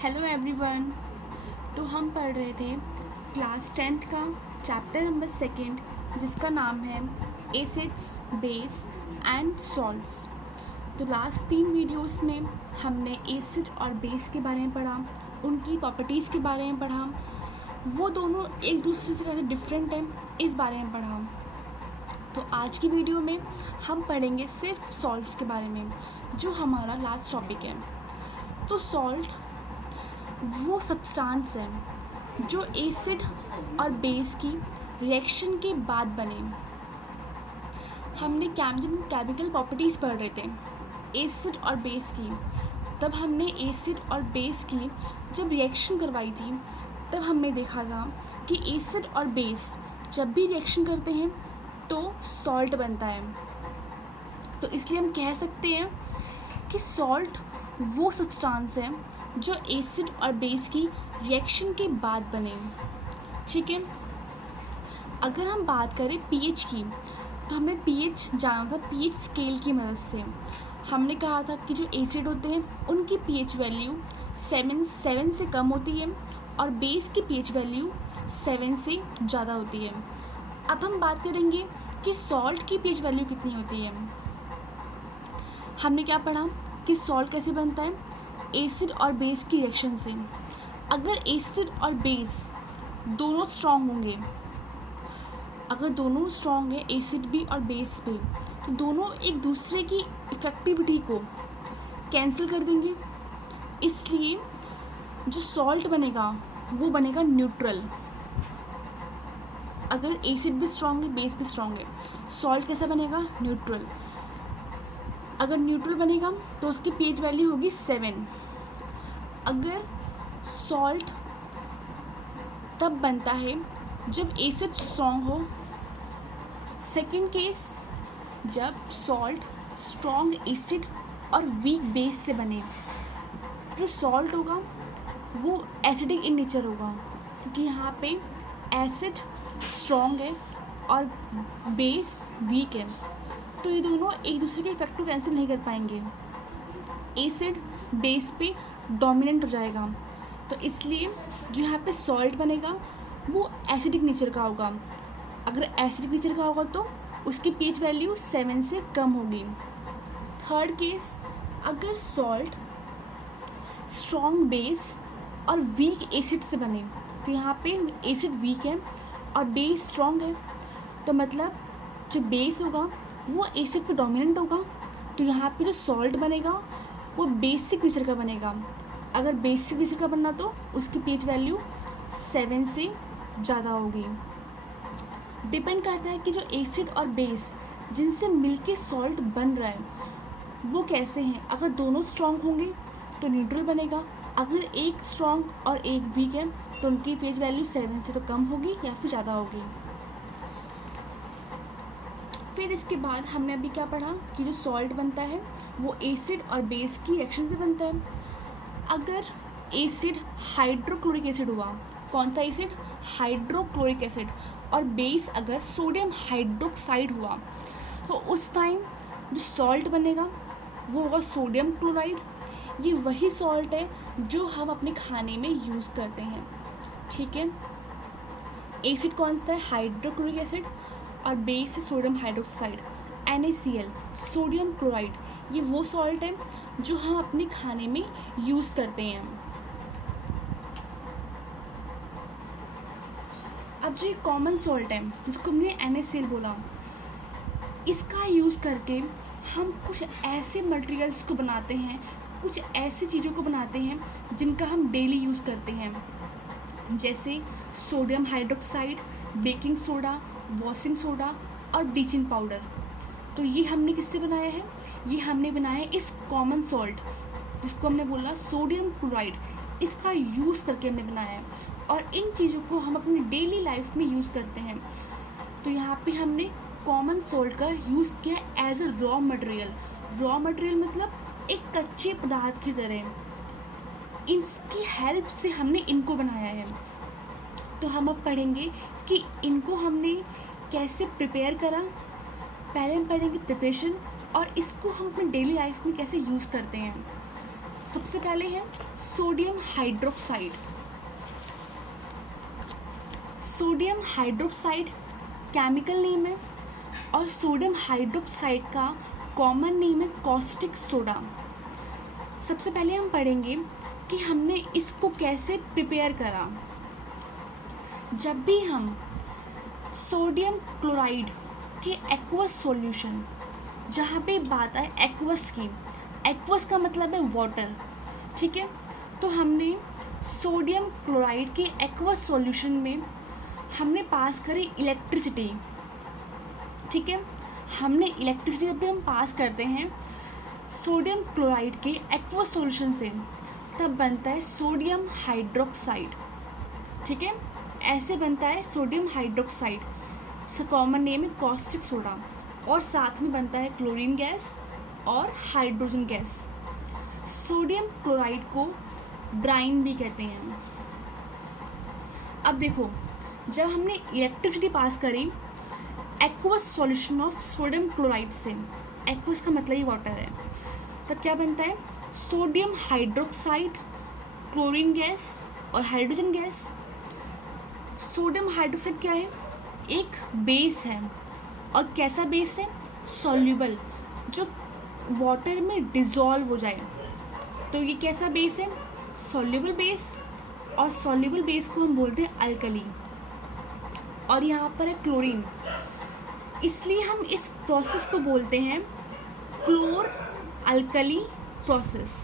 Hello everyone. तो हम पढ़ रहे थे क्लास 10th का चैप्टर नंबर 2 जिसका नाम है एसिड्स, बेस एंड सॉल्ट्स। तो लास्ट 3 वीडियोस में हमने एसिड और बेस के बारे में पढ़ा, उनकी प्रॉपर्टीज़ के बारे में पढ़ा, वो दोनों एक दूसरे से कैसे डिफरेंट हैं इस बारे में पढ़ा। तो आज की वीडियो में हम पढ़ेंगे सिर्फ सॉल्ट्स के बारे में, जो हमारा लास्ट टॉपिक है। तो सॉल्ट वो सब्सटेंस है जो एसिड और बेस की रिएक्शन के बाद बने। हमने जब केमिकल प्रॉपर्टीज़ पढ़ रहे थे एसिड और बेस की, तब हमने एसिड और बेस की जब रिएक्शन करवाई थी तब हमने देखा था कि एसिड और बेस जब भी रिएक्शन करते हैं तो सॉल्ट बनता है। तो इसलिए हम कह सकते हैं कि सॉल्ट वो सब्सटेंस है जो एसिड और बेस की रिएक्शन के बाद बने। ठीक है, अगर हम बात करें पीएच की, तो हमें पीएच जाना था पीएच स्केल की मदद से। हमने कहा था कि जो एसिड होते हैं उनकी पीएच वैल्यू 7 से कम होती है और बेस की पीएच वैल्यू 7 से ज़्यादा होती है। अब हम बात करेंगे कि सॉल्ट की पीएच वैल्यू कितनी होती है। हमने क्या पढ़ा कि सॉल्ट कैसे बनता है, एसिड और बेस की रिएक्शन से। अगर एसिड और बेस दोनों स्ट्रॉन्ग होंगे, अगर दोनों स्ट्रॉन्ग है एसिड भी और बेस भी, तो दोनों एक दूसरे की इफेक्टिविटी को कैंसिल कर देंगे। इसलिए जो सॉल्ट बनेगा वो बनेगा न्यूट्रल। अगर एसिड भी स्ट्रॉन्ग है बेस भी स्ट्रॉन्ग है, सॉल्ट कैसा बनेगा, न्यूट्रल। अगर न्यूट्रल बनेगा तो उसकी पीएच वैल्यू होगी 7। अगर सॉल्ट तब बनता है जब एसिड स्ट्रॉन्ग हो। सेकंड केस, जब सॉल्ट स्ट्रॉन्ग एसिड और वीक बेस से बने। जो सॉल्ट होगा वो एसिडिक इन नेचर होगा, क्योंकि यहाँ पे एसिड स्ट्रॉन्ग है और बेस वीक है, तो ये दोनों एक दूसरे के इफेक्ट को कैंसिल नहीं कर पाएंगे। एसिड बेस पे डोमिनेंट हो जाएगा, तो इसलिए जो यहाँ पे सॉल्ट बनेगा वो एसिडिक नेचर का होगा। अगर एसिडिक नेचर का होगा तो उसकी पीएच वैल्यू 7 से कम होगी। थर्ड केस, अगर सॉल्ट स्ट्रॉन्ग बेस और वीक एसिड से बने, तो यहाँ पे एसिड वीक है और बेस स्ट्रॉन्ग है, तो मतलब जो बेस होगा वो एसिड पे डोमिनेंट होगा, तो यहाँ पे जो सॉल्ट बनेगा वो बेसिक नेचर का बनेगा। अगर बेसिक नेचर का बनना तो उसकी पीएच वैल्यू 7 से ज़्यादा होगी। डिपेंड करता है कि जो एसिड और बेस जिनसे मिलके सॉल्ट बन रहा है वो कैसे हैं। अगर दोनों स्ट्रॉन्ग होंगे तो न्यूट्रल बनेगा, अगर एक स्ट्रॉन्ग और एक वीक है तो उनकी पीएच वैल्यू 7 से तो कम होगी या फिर ज़्यादा होगी। फिर इसके बाद हमने अभी क्या पढ़ा कि जो सॉल्ट बनता है वो एसिड और बेस की रिएक्शन से बनता है। अगर एसिड हाइड्रोक्लोरिक एसिड हुआ, कौन सा एसिड, हाइड्रोक्लोरिक एसिड, और बेस अगर सोडियम हाइड्रोक्साइड हुआ, तो उस टाइम जो सॉल्ट बनेगा वो होगा सोडियम क्लोराइड। ये वही सॉल्ट है जो हम अपने खाने में यूज़ करते हैं। ठीक है, एसिड कौन सा है, हाइड्रोक्लोरिक एसिड, और बेस है sodium hydroxide, NaCl, sodium chloride. ये वो सॉल्ट है जो हम अपने खाने में यूज़ करते हैं। अब जो कॉमन सॉल्ट है जिसको हमने NaCl बोला, इसका यूज़ करके हम कुछ ऐसे मटेरियल्स को बनाते हैं, कुछ ऐसी चीज़ों को बनाते हैं जिनका हम डेली यूज़ करते हैं, जैसे sodium hydroxide, baking soda, washing soda और ब्लीचिंग पाउडर। तो ये हमने किससे बनाया है, ये हमने बनाया है इस कॉमन सॉल्ट जिसको हमने बोला सोडियम क्लोराइड, इसका यूज़ करके हमने बनाया है। और इन चीज़ों को हम अपनी डेली लाइफ में यूज़ करते हैं। तो यहाँ पे हमने कॉमन सॉल्ट का यूज़ किया as a raw material. Raw material मतलब एक कच्चे पदार्थ की तरह, इसकी हेल्प से हमने इनको बनाया है। तो हम अब पढ़ेंगे कि इनको हमने कैसे प्रिपेयर करा। पहले हम पढ़ेंगे प्रिपरेशन और इसको हम अपनी डेली लाइफ में कैसे यूज़ करते हैं। सबसे पहले है sodium hydroxide. Sodium hydroxide chemical name है और सोडियम हाइड्रोक्साइड का कॉमन नेम है कॉस्टिक सोडा। सबसे पहले हम पढ़ेंगे कि हमने इसको कैसे प्रिपेयर करा। जब भी हम सोडियम क्लोराइड के एक्वस सॉल्यूशन, जहाँ पे बात है एक्वस की, एक्वस का मतलब है वाटर, ठीक है। तो हमने सोडियम क्लोराइड के एक्वस सॉल्यूशन में हमने पास करी इलेक्ट्रिसिटी, ठीक है। हमने इलेक्ट्रिसिटी जब भी हम पास करते हैं सोडियम क्लोराइड के एक्वस सॉल्यूशन से, तब बनता है सोडियम हाइड्रोक्साइड, ठीक है। ऐसे बनता है सोडियम हाइड्रोक्साइड, इसका कॉमन नेम है कॉस्टिक सोडा, और साथ में बनता है क्लोरीन गैस और हाइड्रोजन गैस। सोडियम क्लोराइड को ब्राइन भी कहते हैं। अब देखो, जब हमने इलेक्ट्रिसिटी पास करी aqueous solution of sodium chloride से, एक्वस का मतलब ही वाटर है, तब क्या बनता है सोडियम हाइड्रोक्साइड, क्लोरीन गैस और हाइड्रोजन गैस। सोडियम हाइड्रोक्साइड क्या है, एक बेस है, और कैसा बेस है, सॉल्यूबल, जो वाटर में डिज़ोल्व हो जाए। तो ये कैसा बेस है, सॉल्यूबल बेस, और सॉल्यूबल बेस को हम बोलते हैं अल्कली। और यहाँ पर है क्लोरीन, इसलिए हम इस प्रोसेस को बोलते हैं क्लोर अल्कली प्रोसेस,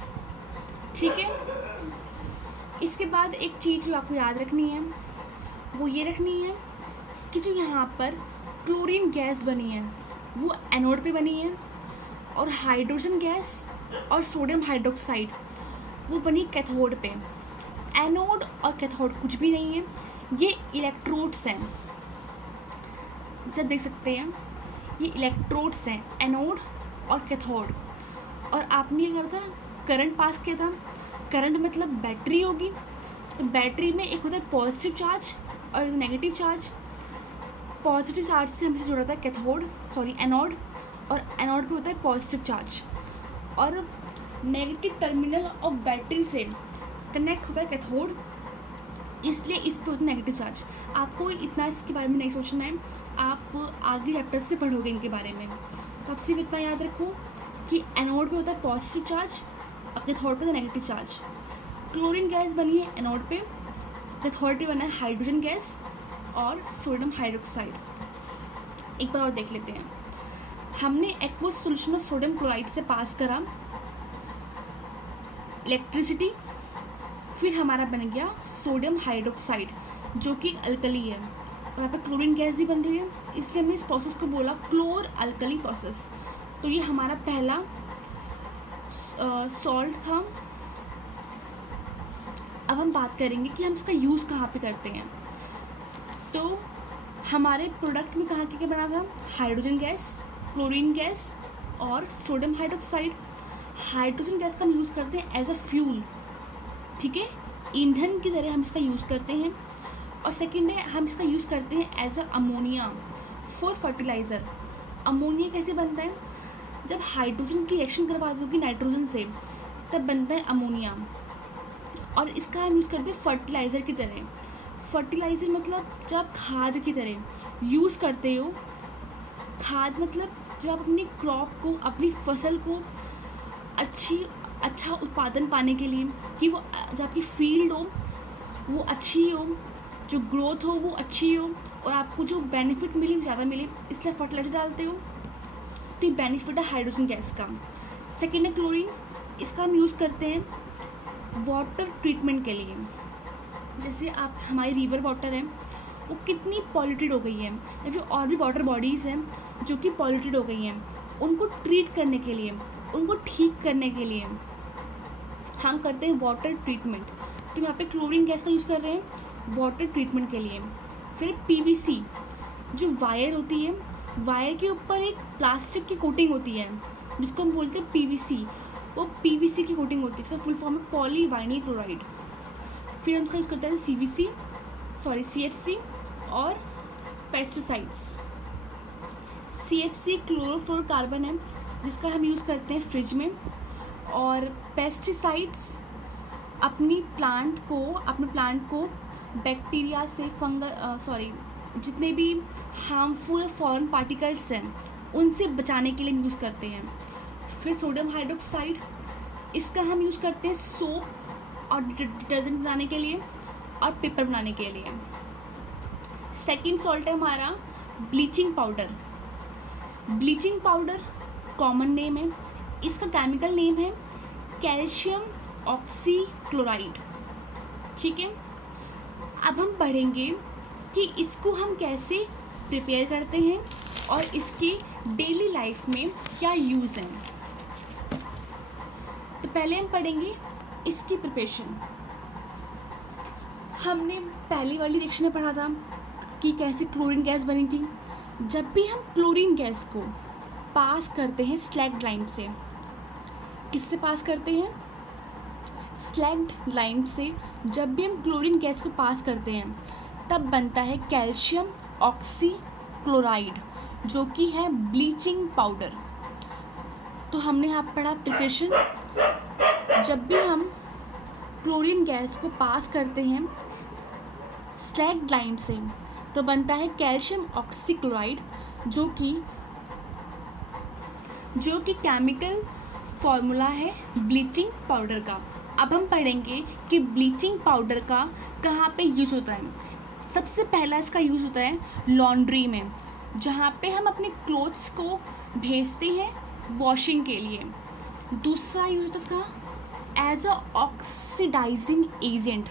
ठीक है। इसके बाद एक चीज़ जो आपको याद रखनी है वो ये रखनी है कि जो यहाँ पर क्लोरीन गैस बनी है वो एनोड पे बनी है, और हाइड्रोजन गैस और सोडियम हाइड्रोक्साइड वो बनी कैथोड पे। एनोड और कैथोड कुछ भी नहीं है, ये इलेक्ट्रोड्स हैं। जब देख सकते हैं ये इलेक्ट्रोड्स हैं, एनोड और कैथोड। और आपने क्या करा था, करंट पास किया था। करंट मतलब बैटरी होगी, तो बैटरी में एक होता है पॉजिटिव चार्ज और एक नेगेटिव चार्ज। पॉजिटिव चार्ज से हमसे जुड़ा था एनोड, और एनोड पे होता है पॉजिटिव चार्ज, और नेगेटिव टर्मिनल ऑफ बैटरी से कनेक्ट होता है कैथोड, इसलिए इस पे होता है नेगेटिव चार्ज। आपको इतना इसके बारे में नहीं सोचना है, आप आगे चैप्टर से पढ़ोगे इनके बारे में। तो आप सिर्फ इतना याद रखो कि एनोड पे होता है पॉजिटिव चार्ज और कैथोड पे नेगेटिव चार्ज। क्लोरीन गैस बनी है एनोड पे, कैथोड पे बना है हाइड्रोजन गैस और सोडियम हाइड्रोक्साइड। एक बार और देख लेते हैं। हमने aqueous solution of sodium chloride से पास करा इलेक्ट्रिसिटी, फिर हमारा बन गया सोडियम हाइड्रोक्साइड जो कि अल्कली है, और यहाँ पर क्लोरीन गैस भी बन रही है, इसलिए हमने इस प्रोसेस को बोला क्लोर अल्कली प्रोसेस। तो ये हमारा पहला सॉल्ट था। अब हम बात करेंगे कि हम इसका यूज़ कहाँ पे करते हैं। तो हमारे प्रोडक्ट में कहाँ के बना था, हाइड्रोजन गैस, क्लोरीन गैस और सोडियम हाइड्रोक्साइड। हाइड्रोजन गैस का हम यूज़ करते हैं एज अ फ्यूल, ठीक है, ईंधन की तरह हम इसका यूज़ करते हैं। और सेकेंड है हम इसका यूज़ करते हैं as a ammonia for fertiliser. Ammonia कैसे बनता है, जब हाइड्रोजन की रिएक्शन करवा दोगी नाइट्रोजन से तब बनता है अमोनिया, और इसका हम यूज़ करते हैं फर्टिलाइज़र की तरह। फर्टिलाइज़र मतलब जब खाद की तरह यूज़ करते हो। खाद मतलब जब आप अपनी क्रॉप को, अपनी फसल को अच्छा उत्पादन पाने के लिए, कि वो जो आपकी फील्ड हो वो अच्छी हो, जो ग्रोथ हो वो अच्छी हो, और आपको जो बेनिफिट मिले ज़्यादा मिले, इसलिए फर्टिलाइज़र डालते हो। तो ये बेनिफिट है हाइड्रोजन गैस का। सेकेंड है क्लोरीन, इसका हम यूज़ करते हैं वाटर ट्रीटमेंट के लिए। जैसे आप हमारी रिवर वाटर है वो कितनी पॉल्यूटेड हो गई है, या फिर और भी वाटर बॉडीज़ हैं जो कि पॉल्यूटेड हो गई हैं, उनको ट्रीट करने के लिए, उनको ठीक करने के लिए हम करते हैं वाटर ट्रीटमेंट। तो यहाँ पे क्लोरीन गैस का यूज़ कर रहे हैं वाटर ट्रीटमेंट के लिए। फिर पीवीसी, जो वायर होती है, वायर के ऊपर एक प्लास्टिक की कोटिंग होती है जिसको हम बोलते हैं पीवीसी, वो पीवीसी की कोटिंग होती है, इसका फुल फॉर्म है पॉलीवाइनिल क्लोराइड। फिर हम इसका यूज़ करते हैं सीएफसी और पेस्टिसाइड्स। सीएफसी क्लोरोफ्लोरोकार्बन है जिसका हम यूज़ करते हैं फ्रिज में, और पेस्टिसाइड्स अपने प्लांट को बैक्टीरिया से जितने भी हार्मफुल फॉरेन पार्टिकल्स हैं उनसे बचाने के लिए हम यूज़ करते हैं। फिर सोडियम हाइड्रोक्साइड, इसका हम यूज़ करते हैं सोप और डिटर्जेंट बनाने के लिए और पेपर बनाने के लिए। सेकेंड सॉल्ट है हमारा bleaching powder. Bleaching powder common name है, इसका केमिकल नेम है कैल्शियम ऑक्सीक्लोराइड। ठीक है, अब हम पढ़ेंगे कि इसको हम कैसे प्रिपेयर करते हैं और इसकी डेली लाइफ में क्या यूज़ है। तो पहले हम पढ़ेंगे इसकी प्रिपरेशन। हमने पहली वाली रिएक्शन में पढ़ा था कि कैसे क्लोरीन गैस बनी थी। जब भी हम क्लोरीन गैस को पास करते हैं स्लैग्ड लाइम से, किससे पास करते हैं? स्लैग्ड लाइम से। जब भी हम क्लोरीन गैस को पास करते हैं तब बनता है कैल्शियम ऑक्सीक्लोराइड, जो कि है ब्लीचिंग पाउडर। तो हमने यहाँ पढ़ा प्रिपरेशन। जब भी हम क्लोरीन गैस को पास करते हैं स्लैग्ड लाइम से तो बनता है कैल्शियम ऑक्सीक्लोराइड, जो कि केमिकल फॉर्मूला है ब्लीचिंग पाउडर का। अब हम पढ़ेंगे कि ब्लीचिंग पाउडर का कहाँ पे यूज़ होता है। सबसे पहला इसका यूज़ होता है लॉन्ड्री में, जहाँ पे हम अपने क्लोथ्स को भेजते हैं वॉशिंग के लिए। दूसरा यूज़ होता है इसका as a oxidising agent.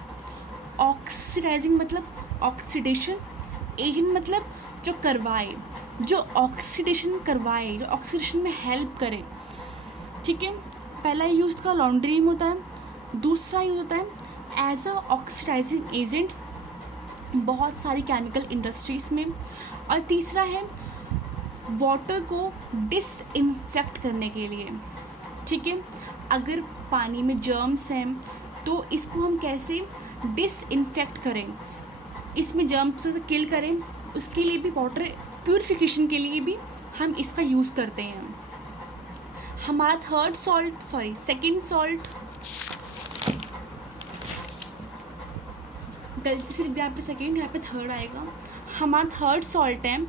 Oxidising मतलब ऑक्सीडेशन, एजेंट मतलब जो करवाए, जो ऑक्सीडेशन करवाए, जो ऑक्सीडेशन में हेल्प करे। ठीक है, पहला यूज़ का लॉन्ड्री में होता है। दूसरा यूज़ होता है एज अ ऑक्सीडाइजिंग एजेंट बहुत सारी केमिकल इंडस्ट्रीज़ में। और तीसरा है वाटर को डिसइंफेक्ट करने के लिए। ठीक है, अगर पानी में जर्म्स हैं तो इसको हम कैसे डिसइंफेक्ट करें, इसमें जर्म्स से किल करें, उसके लिए भी वाटर प्यूरिफिकेशन के लिए भी हम इसका यूज़ करते हैं। हमारा सेकेंड सॉल्ट, गलती से यहाँ पे सेकेंड, यहाँ पे थर्ड आएगा। हमारा थर्ड सॉल्ट है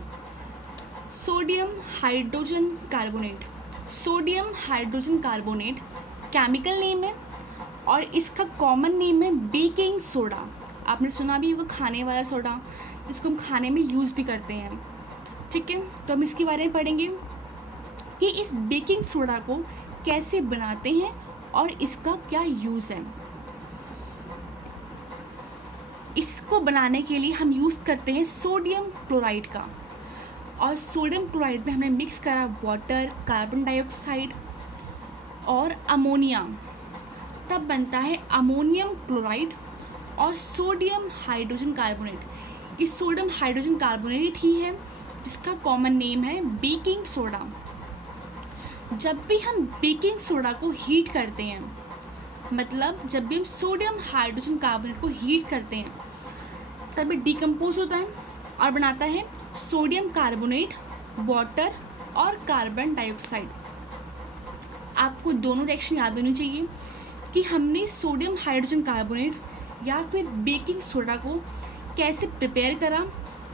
sodium hydrogen carbonate. Sodium hydrogen carbonate chemical name है और इसका कॉमन नेम है बेकिंग सोडा। आपने सुना भी होगा खाने वाला सोडा, जिसको हम खाने में यूज़ भी करते हैं। ठीक है, तो हम इसके बारे में पढ़ेंगे कि इस बेकिंग सोडा को कैसे बनाते हैं और इसका क्या यूज़ है। इसको बनाने के लिए हम यूज़ करते हैं सोडियम क्लोराइड का, और सोडियम क्लोराइड में हमने मिक्स करा वाटर, कार्बन डाइऑक्साइड और अमोनिया, तब बनता है अमोनियम क्लोराइड और सोडियम हाइड्रोजन कार्बोनेट। इस सोडियम हाइड्रोजन कार्बोनेट ही है जिसका कॉमन नेम है बेकिंग सोडा। जब भी हम बेकिंग सोडा को हीट करते हैं, मतलब जब भी हम सोडियम हाइड्रोजन कार्बोनेट को हीट करते हैं तब ये डिकम्पोज होता है और बनाता है सोडियम कार्बोनेट, वाटर और कार्बन डाइऑक्साइड। आपको दोनों रिएक्शन याद होनी चाहिए कि हमने सोडियम हाइड्रोजन कार्बोनेट या फिर बेकिंग सोडा को कैसे प्रिपेयर करा,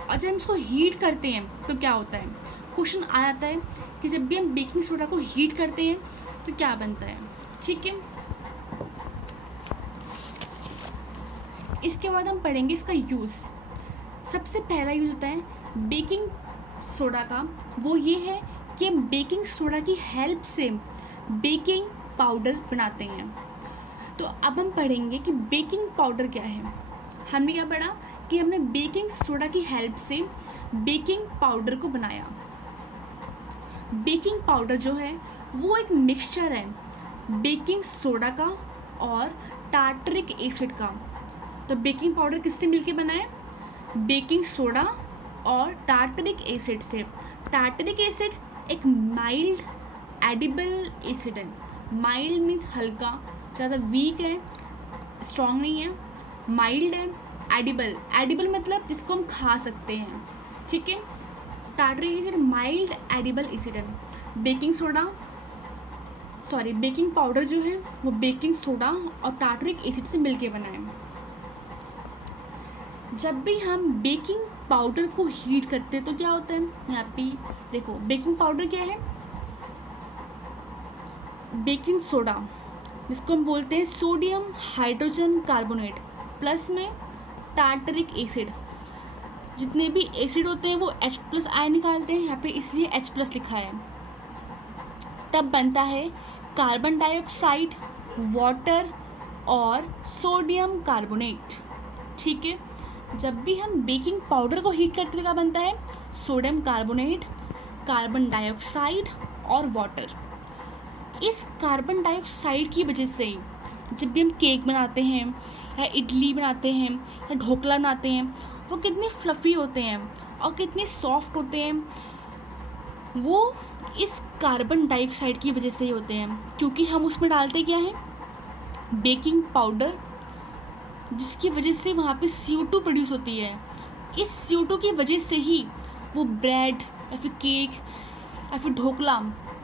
और जब हम इसको हीट करते हैं तो क्या होता है। क्वेश्चन आ जाता है कि जब भी हम बेकिंग सोडा को हीट करते हैं तो क्या बनता है। ठीक है, इसके बाद हम पढ़ेंगे इसका यूज़। सबसे पहला यूज़ होता है बेकिंग सोडा का, वो ये है कि हम बेकिंग सोडा की हेल्प से बेकिंग पाउडर बनाते हैं। तो अब हम पढ़ेंगे कि बेकिंग पाउडर क्या है। हमने क्या पढ़ा कि हमने बेकिंग सोडा की हेल्प से बेकिंग पाउडर को बनाया। बेकिंग पाउडर जो है वो एक मिक्सचर है बेकिंग सोडा का और टार्टरिक एसिड का। तो बेकिंग पाउडर किससे मिलके बना है? बेकिंग सोडा और टार्टरिक एसिड से। टार्टरिक एसिड एक माइल्ड एडिबल एसिड है। माइल्ड मीन्स हल्का, ज़्यादा वीक है, स्ट्रॉन्ग नहीं है, माइल्ड है। एडिबल, एडिबल मतलब जिसको हम खा सकते हैं। ठीक है, tartaric acid mild edible acid है। बेकिंग सोडा बेकिंग पाउडर जो है वो बेकिंग सोडा और टार्टरिक एसिड से मिलके बना है। जब भी हम बेकिंग पाउडर को हीट करते हैं तो क्या होता है, यहाँ पे देखो बेकिंग पाउडर क्या है, बेकिंग सोडा जिसको हम बोलते हैं सोडियम हाइड्रोजन कार्बोनेट प्लस में टार्टरिक एसिड। जितने भी एसिड होते हैं वो H+ आयन निकालते हैं, यहाँ पे इसलिए H+ लिखा है। तब बनता है कार्बन डाइऑक्साइड, वाटर और सोडियम कार्बोनेट। ठीक है, जब भी हम बेकिंग पाउडर को हीट करते हैं क्या बनता है, सोडियम कार्बोनेट, कार्बन डाइऑक्साइड और वाटर। इस कार्बन डाइऑक्साइड की वजह से जब भी हम केक बनाते हैं या इडली बनाते हैं या ढोकला बनाते हैं वो कितने फ्लफ़ी होते हैं और कितने सॉफ्ट होते हैं, वो इस कार्बन डाइऑक्साइड की वजह से ही होते हैं, क्योंकि हम उसमें डालते क्या है, बेकिंग पाउडर, जिसकी वजह से वहाँ पे CO2 प्रोड्यूस होती है। इस CO2 की वजह से ही वो ब्रेड या फिर केक या फिर ढोकला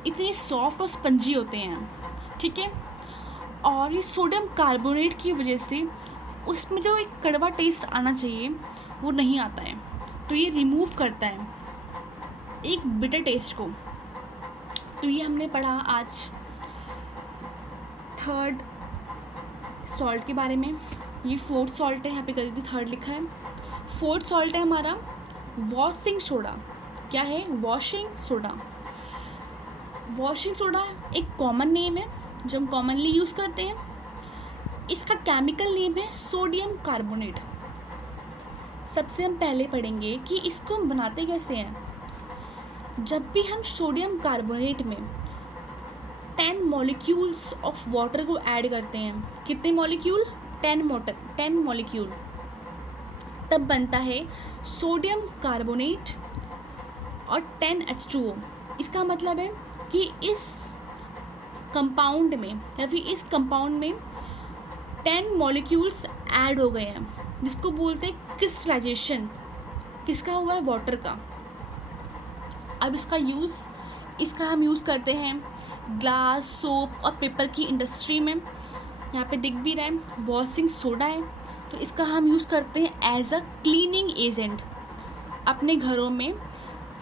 इतने सॉफ्ट और स्पंजी होते हैं। ठीक है, और ये सोडियम कार्बोनेट की वजह से उसमें जो एक कड़वा टेस्ट आना चाहिए वो नहीं आता है, तो ये रिमूव करता है एक बिटर टेस्ट को। तो ये हमने पढ़ा आज 3rd सॉल्ट के बारे में। ये 4th सॉल्ट है, यहाँ पे गलती 3rd लिखा है। 4th सॉल्ट है हमारा वॉशिंग सोडा। क्या है, वॉशिंग सोडा। वॉशिंग सोडा एक कॉमन नेम है जो हम कॉमनली यूज़ करते हैं। इसका केमिकल नेम है सोडियम कार्बोनेट। सबसे हम पहले पढ़ेंगे कि इसको हम बनाते कैसे हैं। जब भी हम सोडियम कार्बोनेट में 10 मॉलिक्यूल्स ऑफ वाटर को ऐड करते हैं, कितने मॉलिक्यूल, 10 मॉलिक्यूल, तब बनता है सोडियम कार्बोनेट और 10 H2O। इसका मतलब है कि इस कंपाउंड में या फिर इस कंपाउंड में 10 मॉलिक्यूल्स ऐड हो गए हैं, जिसको बोलते हैं क्रिस्टलाइजेशन। किसका हुआ है, वाटर का। अब इसका हम यूज़ करते हैं ग्लास, सोप और पेपर की इंडस्ट्री में। यहाँ पे दिख भी रहा है वॉशिंग सोडा है, तो इसका हम यूज़ करते हैं एज अ क्लीनिंग एजेंट। अपने घरों में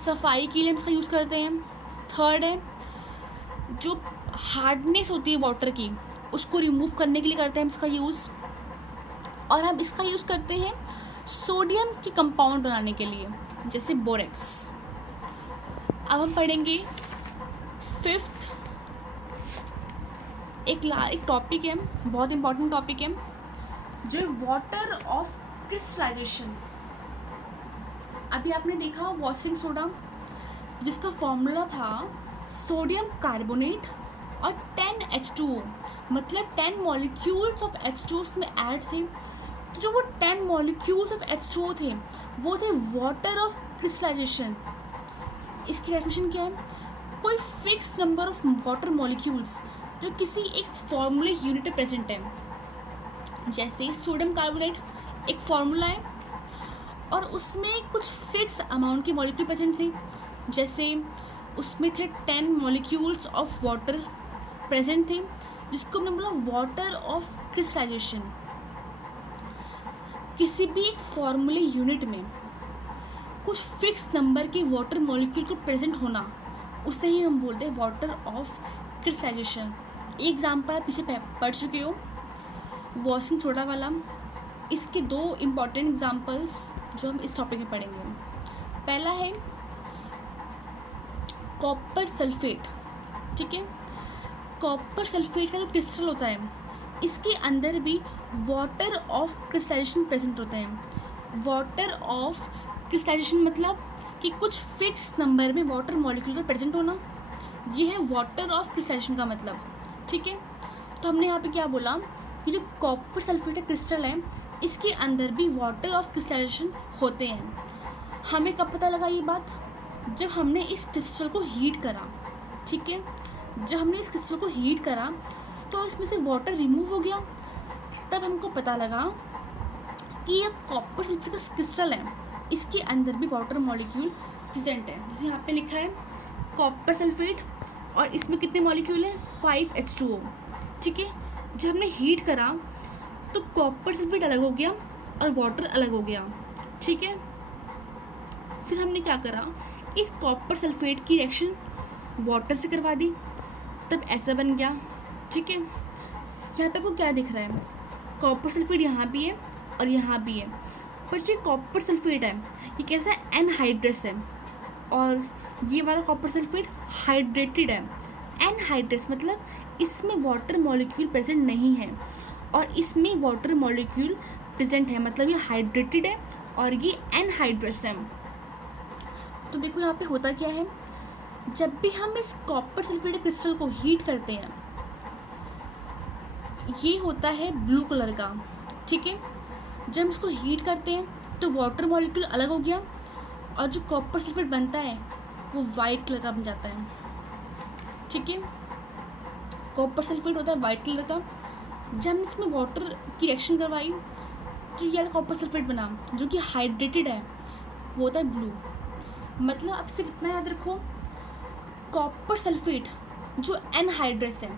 सफाई के लिए हम इसका यूज़ करते हैं। 3rd है जो हार्डनेस होती है वाटर की, उसको रिमूव करने के लिए करते हैं हम इसका यूज़। और हम इसका यूज़ करते हैं सोडियम के कंपाउंड बनाने के लिए, जैसे बोरेक्स। अब हम पढ़ेंगे 5th एक टॉपिक है, बहुत इंपॉर्टेंट टॉपिक है, जो वाटर ऑफ क्रिस्टलाइजेशन। अभी आपने देखा वॉशिंग सोडा जिसका फॉर्मूला था सोडियम कार्बोनेट और 10 H2O, मतलब 10 मॉलिक्यूल्स ऑफ H2O में ऐड थे। तो जो वो 10 मॉलिक्यूल्स ऑफ H2O थे वो थे वाटर ऑफ क्रिस्टलाइजेशन। इसकी डेफिनेशन क्या है, कोई fix number of water molecules जो किसी एक फॉर्मूले यूनिट में प्रेजेंट है। जैसे सोडियम कार्बोनेट एक फॉर्मूला है और उसमें कुछ फिक्स अमाउंट के मॉलिक्यूल प्रेजेंट थे, जैसे उसमें थे 10 मॉलिक्यूल्स ऑफ वाटर प्रेजेंट थे, जिसको हमने बोला वाटर ऑफ क्रिस्टलाइजेशन। किसी भी एक फॉर्मूले यूनिट में कुछ फिक्स नंबर के वाटर मॉलिक्यूल को प्रेजेंट होना, उसे ही हम बोलते हैं वाटर ऑफ क्रिस्टलाइजेशन। एग्जाम्पल आप पीछे पढ़ चुके हो वॉशिंग सोडा वाला। इसके 2 इम्पॉर्टेंट एग्जाम्पल्स जो हम इस टॉपिक में पढ़ेंगे। पहला है कॉपर सल्फेट। ठीक है, कॉपर सल्फेट का जो क्रिस्टल होता है इसके अंदर भी वाटर ऑफ क्रिस्टलाइजेशन प्रेजेंट होते हैं। वाटर ऑफ क्रिस्टलाइजेशन मतलब कि कुछ फिक्स नंबर में वाटर मॉलिक्यूल का प्रेजेंट होना, ये है वाटर ऑफ क्रिस्टलाइजेशन का मतलब। ठीक है, तो हमने यहाँ पे क्या बोला कि जो कॉपर सल्फेट क्रिस्टल है इसके अंदर भी वाटर ऑफ क्रिस्टलाइजेशन होते हैं। हमें कब पता लगा ये बात, जब हमने इस क्रिस्टल को हीट करा। ठीक है, जब हमने इस क्रिस्टल को हीट करा तो इसमें से वाटर रिमूव हो गया, तब हमको पता लगा कि ये कॉपर सल्फेट का क्रिस्टल है, इसके अंदर भी वाटर मॉलिक्यूल प्रेजेंट है। जैसे यहाँ पे लिखा है कॉपर सल्फेट और इसमें कितने मॉलिक्यूल हैं, 5H2O। ठीक है, जब हमने हीट करा तो कॉपर सल्फेट अलग हो गया और वाटर अलग हो गया। ठीक है, फिर हमने क्या करा, इस कॉपर सल्फेट की रिएक्शन वाटर से करवा दी, तब ऐसा बन गया। ठीक है, यहाँ पे आपको क्या दिख रहा है, कॉपर सल्फेट यहाँ भी है और यहाँ भी है, पर जो कॉपर सल्फेट है ये कैसा है, एनहाइड्रस है, और ये वाला कॉपर सल्फेट हाइड्रेटेड है। एनहाइड्रस मतलब इसमें वाटर मॉलिक्यूल प्रेजेंट नहीं है और इसमें वाटर मॉलिक्यूल प्रेजेंट है, मतलब ये हाइड्रेटेड है और ये एनहाइड्रस है। तो देखो यहाँ पे होता क्या है, जब भी हम इस कॉपर सल्फेट क्रिस्टल को हीट करते हैं ये होता है ब्लू कलर का। ठीक है, जब हम इसको हीट करते हैं तो वाटर मॉलिक्यूल अलग हो गया और जो कॉपर सल्फेट बनता है वो वाइट कलर का बन जाता है। ठीक है, कॉपर सल्फेट होता है वाइट कलर का। जब हम इसमें वाटर की रिएक्शन करवाई तो ये कॉपर सल्फेट बना जो कि हाइड्रेटेड है, वो होता है ब्लू। मतलब अब सिर्फ इतना याद रखो, कॉपर सल्फेट जो एनहाइड्रस है,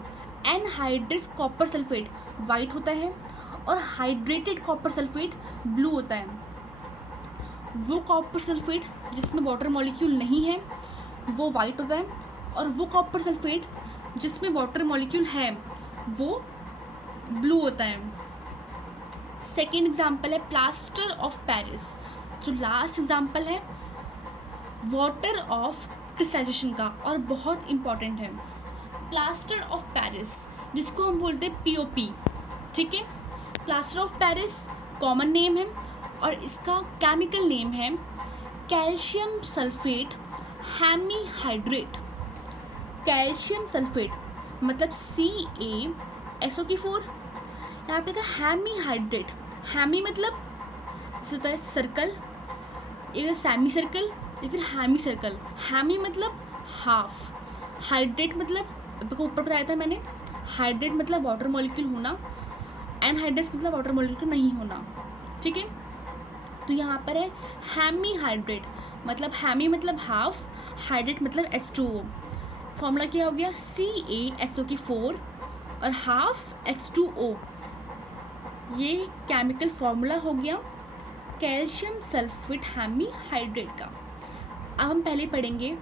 एनहाइड्रस कॉपर सल्फेट वाइट होता है और हाइड्रेटेड कॉपर सल्फेट ब्लू होता है। वो कॉपर सल्फेट जिसमें वाटर मॉलिक्यूल नहीं है वो वाइट होता है और वो कॉपर सल्फेट जिसमें वाटर मॉलिक्यूल है वो ब्लू होता है। सेकेंड एग्जाम्पल है प्लास्टर ऑफ पेरिस। जो लास्ट एग्जाम्पल है वाटर ऑफ क्रिस्टलाइजेशन का और बहुत इम्पॉर्टेंट है, प्लास्टर ऑफ पेरिस जिसको हम बोलते हैं POP। ठीक है, plaster of Paris common name है और इसका केमिकल नेम है calcium sulphate hemihydrate. Calcium sulphate मतलब CaSO4, यहाँ पे हेमीहाइड्रेट, हेमी मतलब होता है सर्कल, एक सेमी सर्कल या फिर हेमी सर्कल। हेमी मतलब हाफ, हाइड्रेट मतलब ऊपर बताया था मैंने, हाइड्रेट मतलब वाटर मॉलिक्यूल होना, एनहाइड्रेट मतलब वाटर मॉलिक्यूल नहीं होना। ठीक है, तो यहाँ पर है हेमीहाइड्रेट, मतलब हेमी मतलब हाफ, हाइड्रेट मतलब H2O। फॉर्मूला क्या हो गया, CaSO4 और हाफ H2O। ये केमिकल फॉर्मूला हो गया कैल्शियम सल्फेट हेमीहाइड्रेट का। अब हम पहले पढ़ेंगे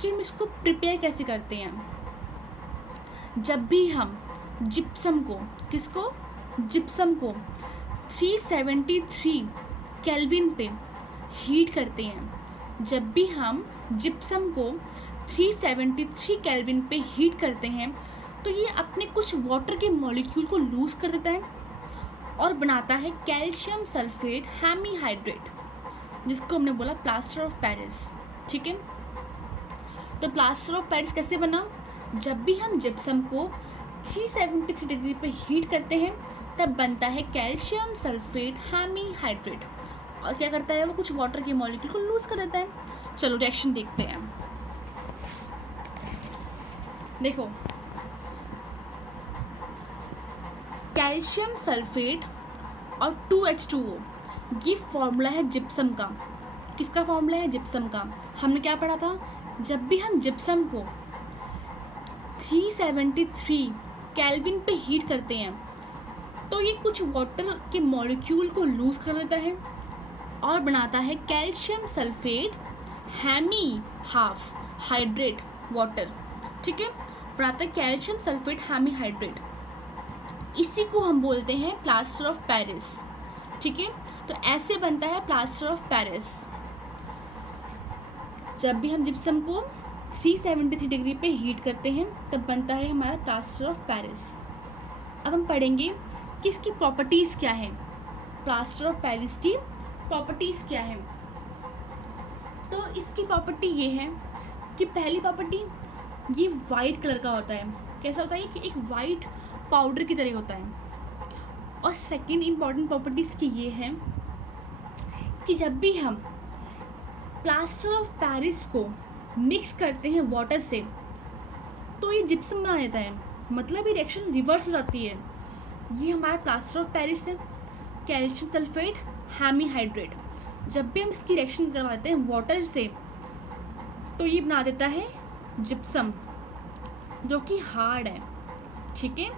कि हम इसको प्रिपेयर कैसे करते हैं। जब भी हम जिप्सम को, किसको, जिप्सम को 373 केल्विन पे हीट करते हैं, जब भी हम जिप्सम को 373 केल्विन पे हीट करते हैं तो ये अपने कुछ वाटर के मॉलिक्यूल को लूज कर देता है और बनाता है कैल्शियम सल्फेट हेमीहाइड्रेट, जिसको हमने बोला प्लास्टर ऑफ पेरिस। ठीक है, तो प्लास्टर ऑफ पेरिस कैसे बना, जब भी हम जिप्सम को 373 डिग्री पे हीट करते हैं तब बनता है कैल्शियम सल्फेट हेमीहाइड्रेट और क्या करता है वो कुछ वाटर के मॉलिक्यूल को लूज कर देता है। चलो रिएक्शन देखते हैं। देखो, कैल्शियम सल्फेट और 2H2O, ये फॉर्मूला है जिप्सम का। किसका फॉर्मूला है, जिप्सम का। हमने क्या पढ़ा था, जब भी हम जिप्सम को 373 केल्विन पे हीट करते हैं तो ये कुछ वाटर के मॉलिक्यूल को लूज कर देता है और बनाता है calcium sulphate hemi half hydrate water. ठीक है, बनाता है कैल्शियम सल्फेट हेमीहाइड्रेट। इसी को हम बोलते हैं प्लास्टर ऑफ पेरिस। ठीक है, तो ऐसे बनता है प्लास्टर ऑफ पेरिस। जब भी हम जिप्सम को 373 डिग्री पे हीट करते हैं तब बनता है हमारा प्लास्टर ऑफ पेरिस। अब हम पढ़ेंगे कि इसकी प्रॉपर्टीज़ क्या है, प्लास्टर ऑफ पेरिस की प्रॉपर्टीज़ क्या है। तो इसकी प्रॉपर्टी ये है कि पहली प्रॉपर्टी, ये वाइट कलर का होता है। कैसा होता है कि एक वाइट पाउडर की तरह होता है। और सेकंड इम्पॉर्टेंट प्रॉपर्टीज़ की ये है कि जब भी हम प्लास्टर ऑफ पेरिस को मिक्स करते हैं वाटर से तो ये जिप्सम बना देता है, मतलब ये रिएक्शन रिवर्स हो जाती है। ये हमारा प्लास्टर ऑफ पेरिस है, कैल्शियम सल्फेट हेमीहाइड्रेट। जब भी हम इसकी रिएक्शन करवाते हैं वाटर से तो ये बना देता है जिप्सम। जो कि हार्ड है, ठीक है।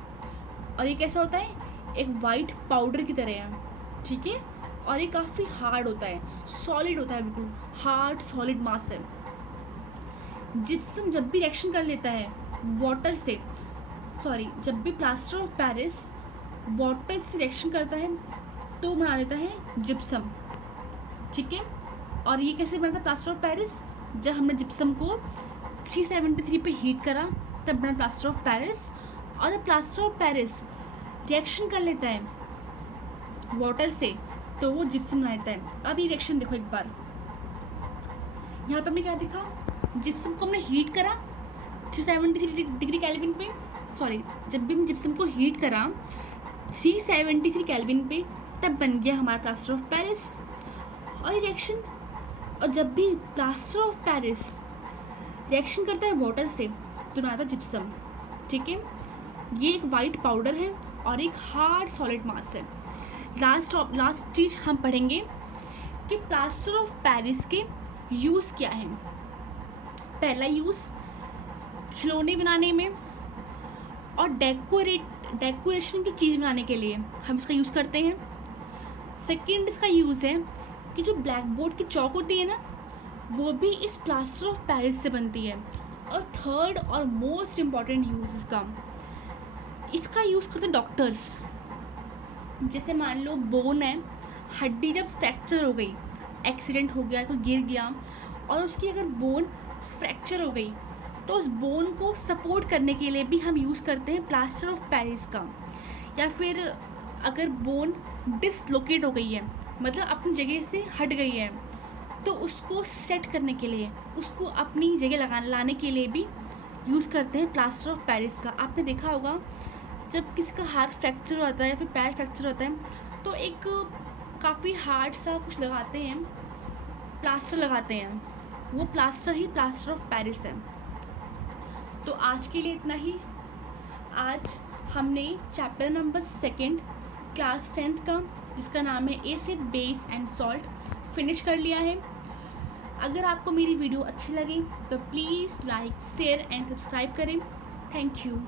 और ये कैसा होता है, एक वाइट पाउडर की तरह है, ठीक है। और ये काफ़ी हार्ड होता है, सॉलिड होता है, बिल्कुल हार्ड सॉलिड मास है। जिप्सम जब भी रिएक्शन कर लेता है वाटर से, सॉरी, जब भी प्लास्टर ऑफ पेरिस वाटर से रिएक्शन करता है तो बना देता है जिप्सम, ठीक है। और ये कैसे बनता है प्लास्टर ऑफ पेरिस, जब हमने जिप्सम को 373 पे हीट करा तब बना प्लास्टर ऑफ पेरिस। और जब प्लास्टर ऑफ पेरिस रिएक्शन कर लेता है वाटर से तो वो जिप्सम बना देता है। अब ये रिएक्शन देखो एक बार, यहाँ पे हमने क्या देखा, जिप्सम को हमने हीट करा 373 डिग्री केल्विन पे, सॉरी, जब भी हम जिप्सम को हीट करा 373 केल्विन पे तब बन गया हमारा प्लास्टर ऑफ पेरिस। और ये रिएक्शन, और जब भी प्लास्टर ऑफ पेरिस रिएक्शन करता है वाटर से तो बनाता है जिप्सम, ठीक है। ये एक वाइट पाउडर है और एक हार्ड सॉलिड मास है। लास्ट चीज़ हम पढ़ेंगे कि प्लास्टर ऑफ पेरिस के यूज़ क्या हैं। पहला यूज़ खिलौने बनाने में और डेकोरेशन की चीज़ बनाने के लिए हम इसका यूज़ करते हैं। सेकंड इसका यूज़ है कि जो ब्लैक बोर्ड की चौक होती है ना, वो भी इस प्लास्टर ऑफ पेरिस से बनती है। और थर्ड और मोस्ट इम्पॉर्टेंट यूज़ इसका यूज़ करते हैं डॉक्टर्स। जैसे मान लो बोन है, हड्डी जब फ्रैक्चर हो गई, एक्सीडेंट हो गया, कोई गिर गया और उसकी अगर बोन फ्रैक्चर हो गई तो उस बोन को सपोर्ट करने के लिए भी हम यूज़ करते हैं प्लास्टर ऑफ पेरिस का। या फिर अगर बोन डिसलोकेट हो गई है, मतलब अपनी जगह से हट गई है, तो उसको सेट करने के लिए, उसको अपनी जगह लाने के लिए भी यूज़ करते हैं प्लास्टर ऑफ पेरिस का। आपने देखा होगा जब किसी का हाथ फ्रैक्चर होता है या फिर पैर फ्रैक्चर होता है तो एक काफ़ी हार्ड सा कुछ लगाते हैं, प्लास्टर लगाते हैं, वो plaster he plaster of Paris है। तो आज के लिए इतना ही। आज हमने चैप्टर नंबर 2 क्लास 10th का, जिसका नाम है acid base and salt, finish कर लिया है। अगर आपको मेरी वीडियो अच्छी लगी तो please like, share and subscribe करें। Thank you.